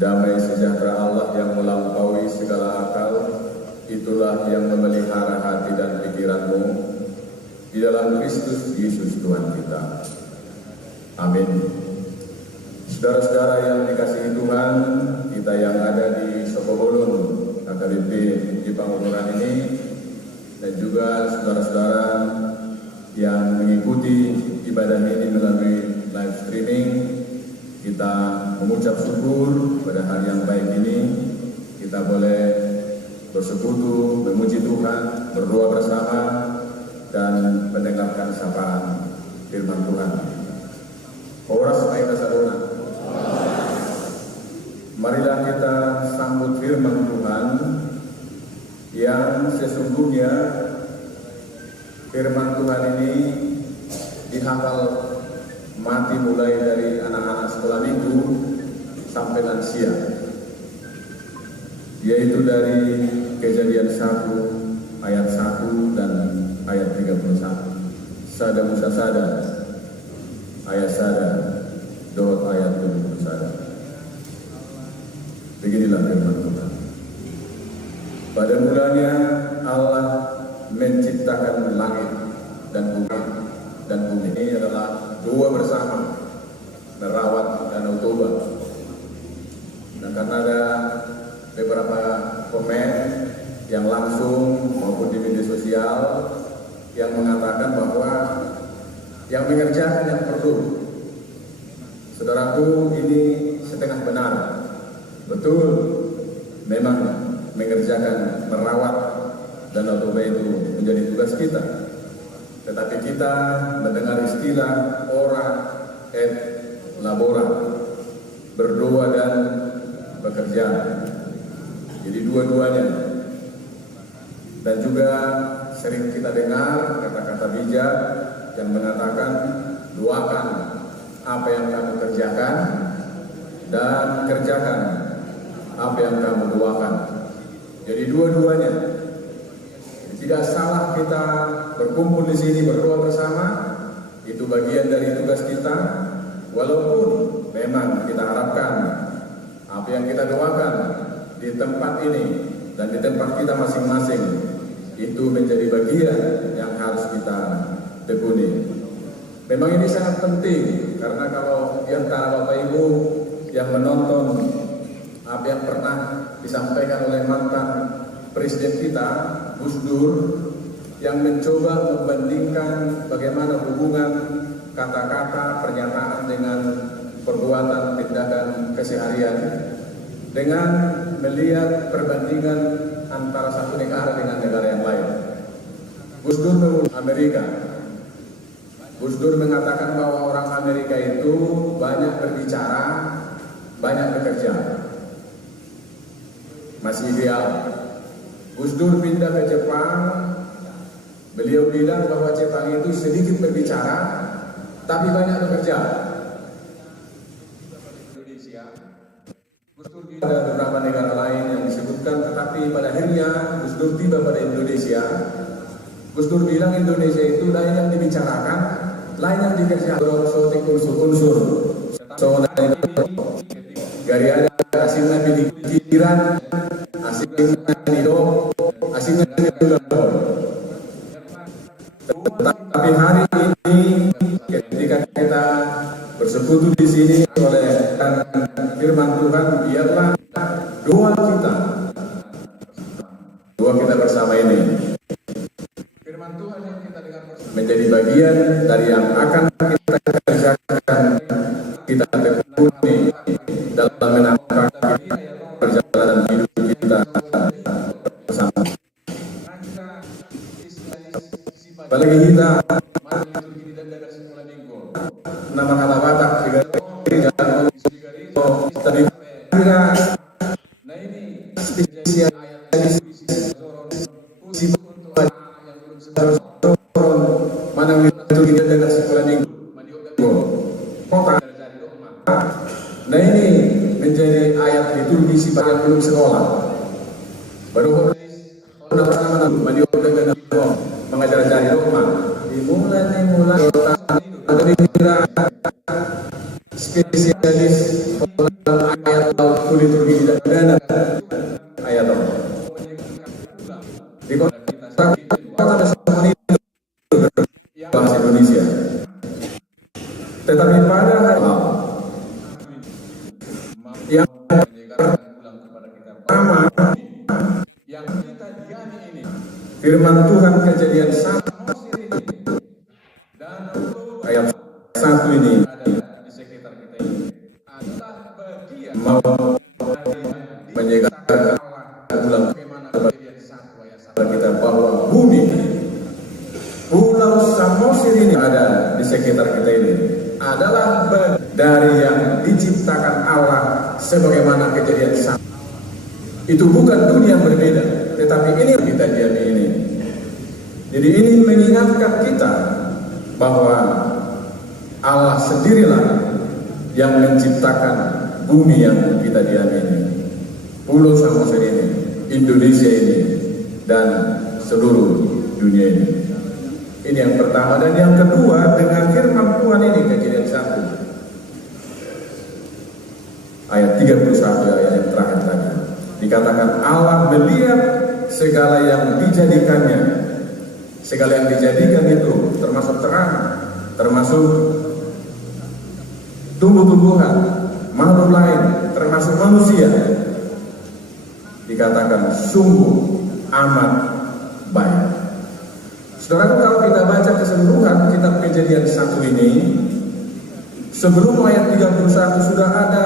Damai sejahtera Allah yang melampaui segala akal, itulah yang memelihara hati dan pikiranmu di dalam Kristus Yesus Tuhan kita. Amin. Saudara-saudara yang dikasihi Tuhan, kita yang ada di Sokobolun, KKBP di Pangururan ini, dan juga saudara-saudara yang mengikuti ibadah ini melalui live streaming, kita mengucap syukur pada hari yang baik ini. Kita boleh bersekutu, memuji Tuhan, berdoa bersama, dan mendengarkan sapaan firman Tuhan. Horas Maita Sadona. Marilah kita sambut firman Tuhan yang sesungguhnya firman Tuhan ini dihafal mati mulai dari anak-anak sekolah minggu sampai lansia, yaitu dari Kejadian 1 ayat 1 dan ayat 31. Sada Musa sada ayat sada dohot ayat 71 sada. Beginilah firman Tuhan. Pada mulanya Allah menciptakan langit dan bumi, dan bumi ini adalah dua bersama merawat Danau Toba. Dan karena ada beberapa komen yang langsung maupun di media sosial yang mengatakan bahwa yang mengerjakan yang perlu, saudaraku, ini setengah benar. Betul, memang mengerjakan merawat Danau Toba itu menjadi tugas kita. Tetapi kita mendengar istilah ora et labora, berdoa dan bekerja. Jadi dua-duanya. Dan juga sering kita dengar kata-kata bijak yang mengatakan doakan apa yang kamu kerjakan dan kerjakan apa yang kamu doakan. Jadi dua-duanya. Tidak salah kita berkumpul di sini berdoa bersama, itu bagian dari tugas kita. Walaupun memang kita harapkan apa yang kita doakan di tempat ini dan di tempat kita masing-masing itu menjadi bagian yang harus kita tekuni. Memang ini sangat penting, karena kalau di antara Bapak Ibu yang menonton apa yang pernah disampaikan oleh mantan Presiden kita, Gus Dur, yang mencoba membandingkan bagaimana hubungan kata-kata, pernyataan dengan perbuatan, tindakan keseharian, dengan melihat perbandingan antara satu negara dengan negara yang lain. Gus Dur mengundang Amerika. Gus Dur mengatakan bahwa orang Amerika itu banyak berbicara, banyak bekerja. Masih ideal. Gus Dur pindah ke Jepang, beliau bilang bahwa Jepang itu sedikit berbicara, tapi banyak bekerja. Indonesia, Gus Dur ada beberapa negara lain yang disebutkan, tetapi pada akhirnya Gus Dur tiba pada Indonesia. Gus Dur bilang Indonesia itu lain yang dibicarakan, lain yang dikerjakan. Unsur-unsur, gariada asingnya di pikiran, asingnya di hidup, asingnya di dalam. Tapi hari ini ketika kita bersekutu di sini oleh firman Tuhan, biarlah doa kita bersama ini, firman Tuhan yang kita dengar menjadi bagian dari yang akan kita kerjakan, kita tekuni dalam menangkap perjalanan hidup kita bersama. Apalagi kita nama kata Batak tadi kira, nah ini spesial mana itu kita dengan sekolah minggu kota. Nah ini menjadi ayat itu diisi yang belum sekolah. Baru mana dengan mengajar dari rumah. Dimulai ada dikira spesialis ayat liturgi tidak pidana ayat Allah. Di kota besar itu bahasa Indonesia. Tetapi pada hari yang pertama yang kita diani ini firman Tuhan Kejadian 1 dan ayat 1 ini di sekitar kita ini adalah bagian mau menyegarkan ulang kita bahwa bumi Pulau Samosir ini ada di sekitar kita ini adalah dari yang diciptakan Allah sebagaimana Kejadian 1. Itu bukan dunia yang berbeda, tetapi ini yang kita diami ini. Jadi ini mengingatkan kita bahwa Allah sendirilah yang menciptakan bumi yang kita diami ini, Pulau Samosir ini, Indonesia ini, dan seluruh dunia ini. Ini yang pertama. Dan yang kedua, dengan firman Tuhan ini, Kejadian 1 ayat 31, ayat yang terakhir tadi, dikatakan Allah melihat segala yang dijadikannya. Segala yang dijadikan itu termasuk terang, termasuk tumbuh-tumbuhan, makhluk lain, termasuk manusia, dikatakan sungguh amat baik. Saudara, kalau kita baca keseluruhan kitab Kejadian 1 ini, sebelum ayat 31 sudah ada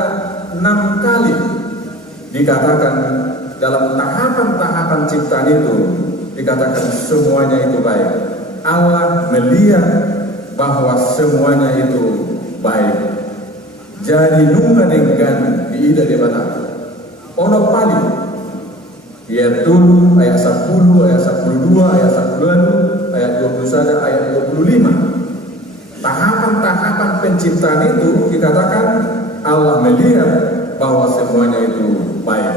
6 kali dikatakan dalam tahapan-tahapan ciptaan itu, dikatakan semuanya itu baik. Allah melihat bahwa semuanya itu baik. Jadi nunga dengan diida di mana? Ono pali. Ayat 10, ayat 10, ayat 12, ayat 10, ayat 21, ayat 25. Tahapan-tahapan penciptaan itu dikatakan Allah melihat bahwa semuanya itu baik.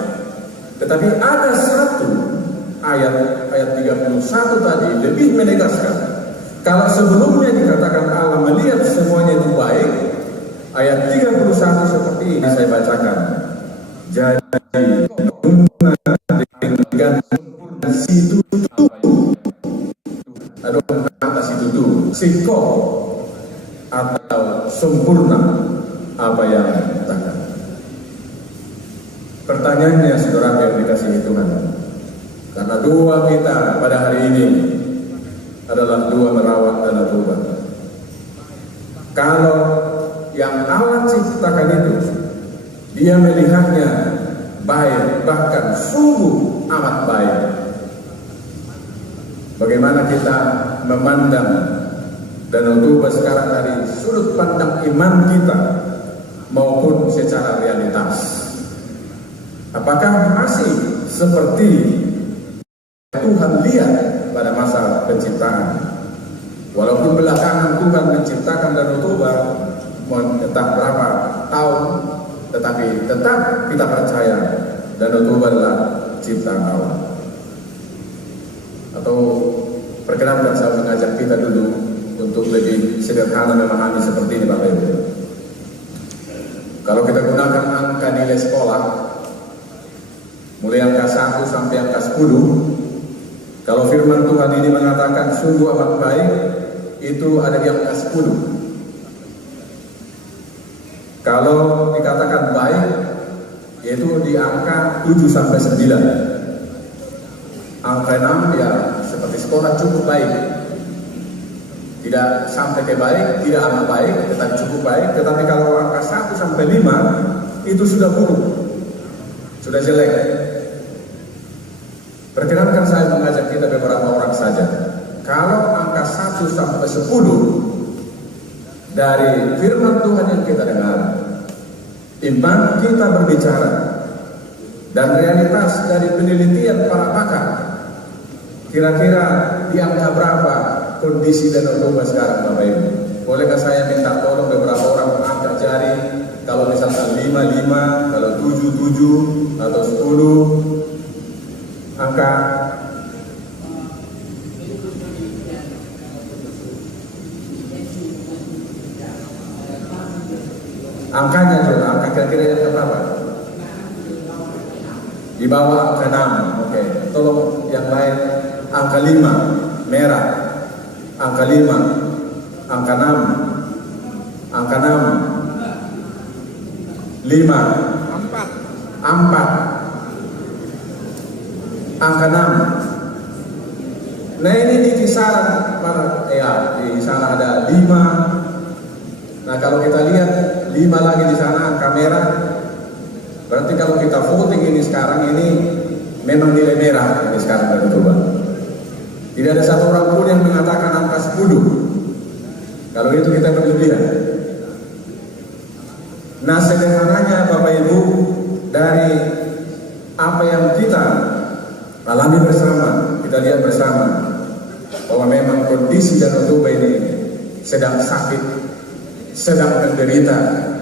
Tetapi ada satu ayat 31 tadi lebih menegaskan. Kalau sebelumnya dikatakan Allah melihat semuanya itu baik, ayat 31 seperti ini saya bacakan. Jadi dengan si tutu, ada kata si tutu, siko atau sempurna apa yang dikatakan. Pertanyaannya, saudara yang dikasihi Tuhan, karena doa kita pada hari ini adalah doa merawat dan tobat. Kalau yang Allah ciptakan itu, Dia melihatnya baik, bahkan sungguh amat baik. Bagaimana kita memandang dan tobat sekarang dari sudut pandang iman kita maupun secara realitas? Apakah masih seperti Tuhan lihat pada masa penciptaan? Walaupun belakangan Tuhan menciptakan Danau Toba, entah berapa tahun, tetapi tetap kita percaya Danau Toba adalah ciptaan Allah. Atau perkenankan saya mengajak kita dulu untuk lebih sederhana memahami seperti ini, Bapak Ibu. Kalau kita gunakan angka nilai sekolah, mulai angka 1 sampai angka 10, kalau firman Tuhan ini mengatakan sungguh amat baik, itu ada di angka 10. Kalau dikatakan baik, yaitu di angka 7 sampai 9. Angka 6 ya seperti sekolah cukup baik. Tidak sampai ke baik, tidak amat baik, tetapi cukup baik. Tetapi kalau angka 1 sampai 5 itu sudah buruk, sudah jelek. Perkenankan saya mengajak kita beberapa orang saja. Kalau angka 1 sampai 10 dari firman Tuhan yang kita dengar, iman kita berbicara, dan realitas dari penelitian para pakar, kira-kira di angka berapa kondisi Danau Toba sekarang, Bapak Ibu? Bolehkah saya minta tolong beberapa orang mengangkat jari? Kalau misalkan 5, kalau 7, atau 10 angka. Angkanya juga, angka kira-kira yang berapa? Di bawah angka 6, oke. Tolong yang lain, angka 5, merah. Angka 5, angka 6, angka 6, 5, 4, angka 6. Nah ini di kisaran, di sana ada 5. Nah kalau kita lihat 5 lagi di sana angka merah, berarti kalau kita voting ini sekarang ini memang nilai merah ini sekarang dari Toba. Tidak ada satu orang pun yang mengatakan angka 10. Kalau itu kita berlebihan. Nah sederhananya Bapak Ibu, dari apa yang kita alami bersama, kita lihat bersama bahwa memang kondisi Danau Toba ini sedang sakit, sedang menderita,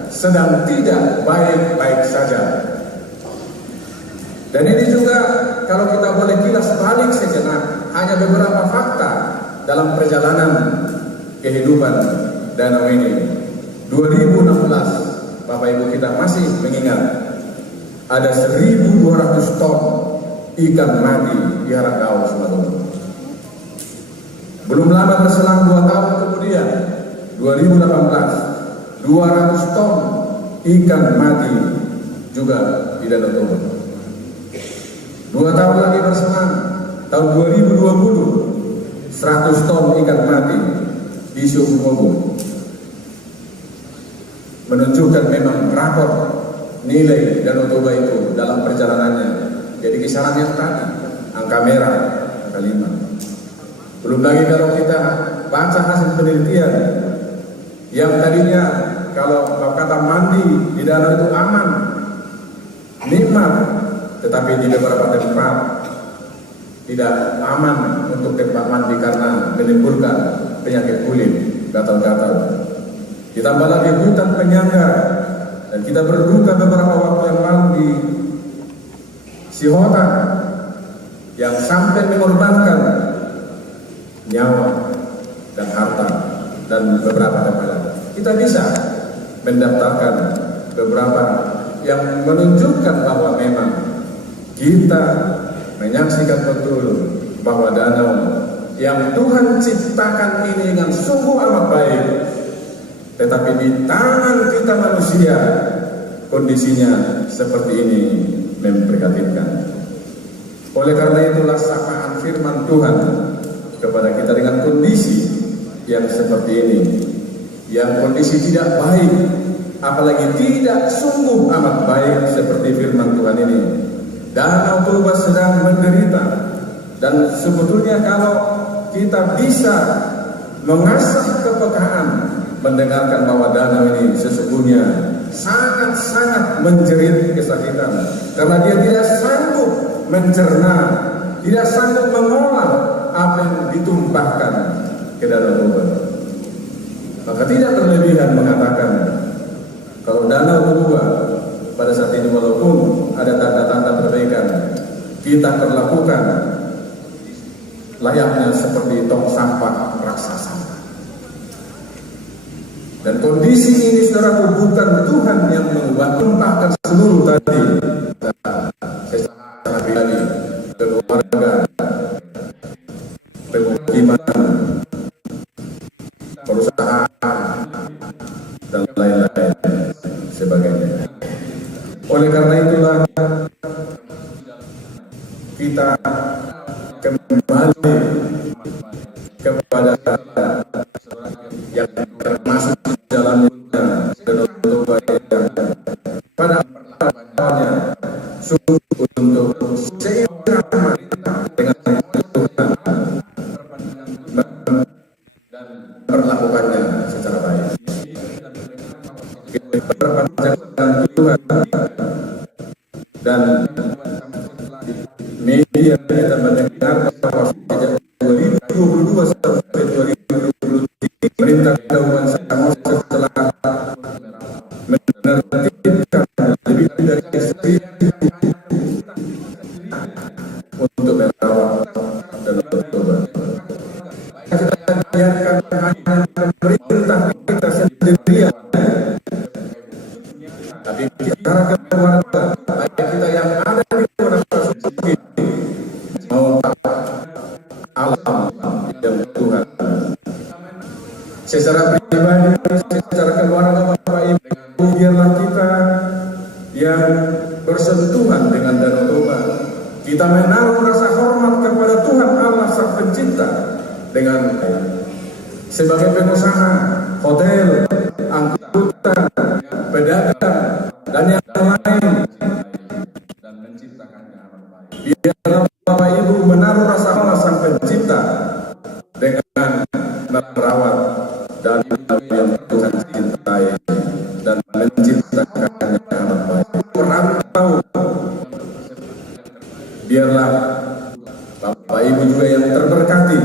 sedang tidak baik-baik saja. Dan ini juga kalau kita boleh kilas balik sejenak, hanya beberapa fakta dalam perjalanan kehidupan danau ini. 2016, Bapak Ibu kita masih mengingat ada 1.200 ton ikan mati di Haranggaul, Sumatera. Belum lama berselang 2 tahun kemudian, 2018, 200 ton ikan mati juga di Danau Toba. 2 tahun lagi berselang, tahun 2020, 100 ton ikan mati di Sumatera. Menunjukkan memang rapor nilai Danau Toba itu dalam perjalanannya. Jadi kisaran yang tadi, angka merah, angka 5. Belum lagi kalau kita baca hasil penelitian, yang tadinya kalau kata mandi di danau itu aman, nikmat, tetapi di beberapa tempat tidak aman untuk tempat mandi karena menimbulkan penyakit kulit, gatal-gatal. Ditambah lagi hutan penyangga, dan kita berduka beberapa waktu yang lalu di Sihota yang sampai mengorbankan nyawa dan harta dan beberapa tempat lain. Kita bisa mendaftarkan beberapa yang menunjukkan bahwa memang kita menyaksikan betul bahwa danau yang Tuhan ciptakan ini dengan sungguh amat baik, tetapi di tangan kita manusia kondisinya seperti ini memprihatinkan. Oleh karena itulah sapaan firman Tuhan kepada kita dengan kondisi yang seperti ini, yang kondisi tidak baik, apalagi tidak sungguh amat baik seperti firman Tuhan ini. Danau Toba sedang menderita, dan sebetulnya kalau kita bisa mengasah kepekaan mendengarkan bahwa danau ini sesungguhnya sangat-sangat menjerit kesakitan, karena dia tidak sanggup mencerna, tidak sanggup mengolah apa yang ditumpahkan ke Danau Toba. Maka tidak berlebihan mengatakan kalau Danau Toba pada saat ini walaupun ada tanda-tanda perbaikan, kita perlakukan layaknya seperti tong sampah raksasa. Dan kondisi ini saudaraku bukan Tuhan yang mengubah, tumpahkan seluruh tadi secara pribadi, keluarga, pemukiman, perusahaan, dan lain-lain sebagainya. Oleh karena itulah kita kembali kepada yang termasuk dalamnya Danau Toba yang pada awalnya sungguh untuk seirama dengan Tuhan dan perlakukannya secara baik. Kita berpanjangkan Tuhan dan media kita mendengar bahwa sejak 2022 sampai 2023 perintah Kabupaten Samosir telah menertibkan lebih dari 1.000 untuk merawat Danau Toba. Kita biarkan hanya pemerintah kita sendirian, tapi kita keluarga, baik kita yang ada di mana secara keluarga Bapak Ibu, biarlah kita yang bersentuhan dengan Danau Toba, kita menaruh rasa hormat kepada Tuhan Allah Sang Pencipta dengan sebagai pengusaha hotel, angkutan, pedagang, dan yang lain, dan menciptakannya amat baik. Biarlah Bapak Ibu menaruh rasa hormat Sang Pencipta dengan merawat dan yang Tuhan cintai dan menciptakannya amat baik. Perantau, biarlah Bapak Ibu juga yang terberkati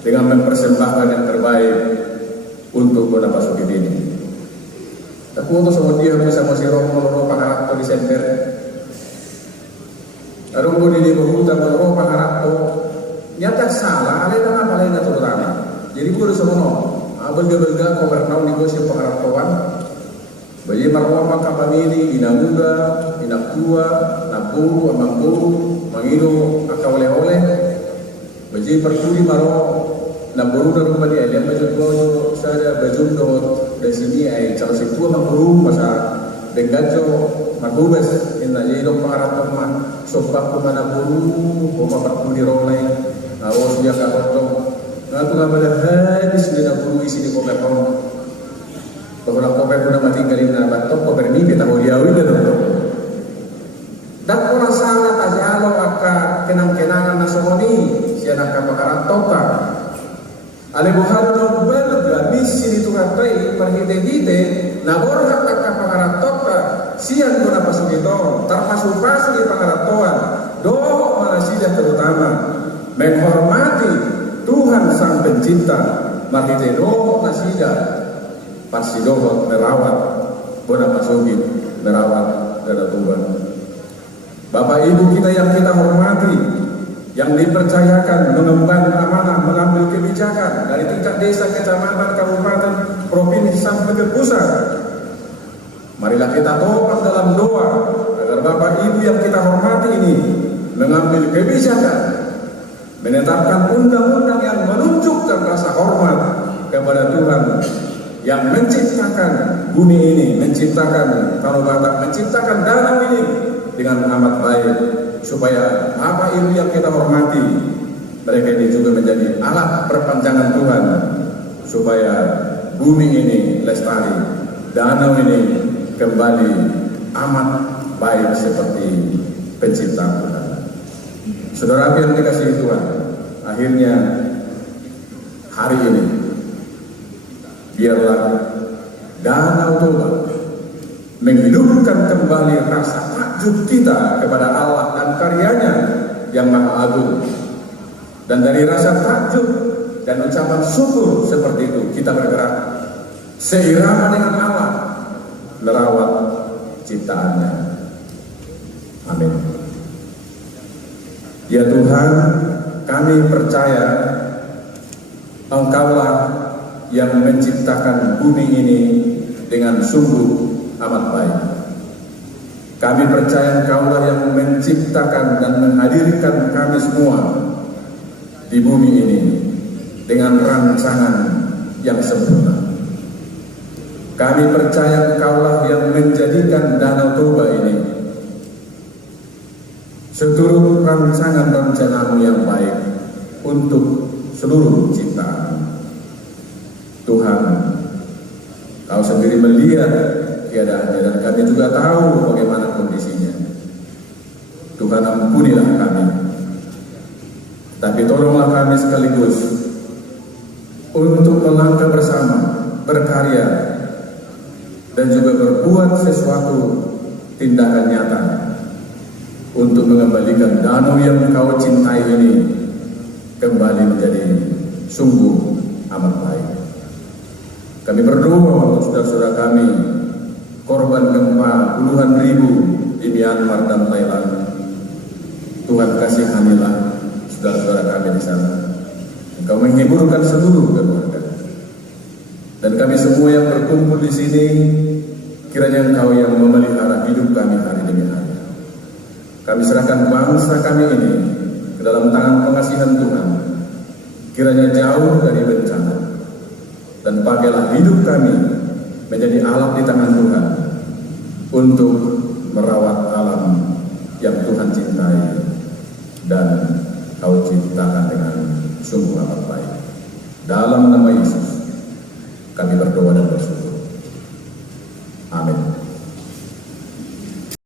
dengan mempersembahkan yang terbaik untuk Kota Pasuki ini. Tapi untuk semua dia bisa masih romo pangarakto di center. Romo di Bohuta romo pangarakto nyata salah, ada yang apa lainnya terutama. Jadi gue udah semua belga-belga kau bernau di gosip pengaraktoan. Bagi marwah kapamili, inamuga, inaktua, napuru, amangkuru, mangido, akawale-ole. Bagi perkuli maro naburu na rumah dia, dia baju bojo, saya baju dot dari sini ay calon situ mangkuru masa dengajo magubes inna jilo pangarap man sopak kumana buru, boma perkuli rolay, awas dia kakotong. Ngatu nga pada habis dia naburu isi di kopekong. Kalau kopek udah mati kali na batok kopek ini kita mau diawi dah dong. Dan orang salah tajalo aka kenang-kenangan nasomoni siya nakapakaratoka. Ale buharo no belga misi itu kapai perhite-hite na borha nakapakaratoka siya guna pasugito tarpasu-pasu di pakaratoan doh manasidah terutama menghormati Tuhan Sang Pencipta marhite doh nasidah Pasidohot merawat Bona Pasuki merawat Danau Toba. Bapak Ibu kita yang kita hormati, yang dipercayakan mengemban amanah mengambil kebijakan dari tingkat desa, kecamatan, kabupaten, provinsi sampai ke pusat. Marilah kita tobat dalam doa agar Bapak Ibu yang kita hormati ini mengambil kebijakan, menetapkan undang-undang yang menunjukkan rasa hormat kepada Tuhan yang menciptakan bumi ini, menciptakan Danau Batak, menciptakan danau ini dengan amat baik, supaya Bapak Ibu yang kita hormati, mereka ini juga menjadi alat perpanjangan Tuhan, supaya bumi ini lestari, danau ini kembali amat baik seperti penciptaan Tuhan. Saudara yang dikasihi Tuhan, akhirnya hari ini biarlah Danau Toba menghidupkan kembali rasa takjub kita kepada Allah dan karyanya yang maha agung. Dan dari rasa takjub dan ucapan syukur seperti itu kita bergerak seirama dengan Allah merawat ciptaannya. Amin. Ya Tuhan, kami percaya Engkaulah yang menciptakan bumi ini dengan sungguh amat baik. Kami percaya Engkaulah yang menciptakan dan menghadirkan kami semua di bumi ini dengan rancangan yang sempurna. Kami percaya Engkaulah yang menjadikan Danau Toba ini seluruh rancangan rencanamu yang baik untuk seluruh ciptaan. Tuhan, Kau sendiri melihat keadaannya dan kami juga tahu bagaimana kondisinya. Tuhan, ampunilah kami, tapi tolonglah kami sekaligus untuk melangkah bersama, berkarya, dan juga berbuat sesuatu tindakan nyata untuk mengembalikan danau yang Kau cintai ini kembali menjadi sungguh amat baik. Kami berdoa untuk saudara-saudara kami korban gempa puluhan ribu di Myanmar dan Thailand. Tuhan kasihanilah saudara-saudara kami di sana. Engkau menghiburkan seluruh keluarga. Dan kami semua yang berkumpul di sini, kiranya Engkau yang memelihara hidup kami hari demi hari. Kami serahkan bangsa kami ini ke dalam tangan pengasihan Tuhan. Kiranya jauh dari bencana, dan pakailah hidup kami menjadi alat di tangan Tuhan untuk merawat alam yang Tuhan cintai dan Kau ciptakan dengan sungguh amat baik. Dalam nama Yesus kami berdoa dan bersyukur.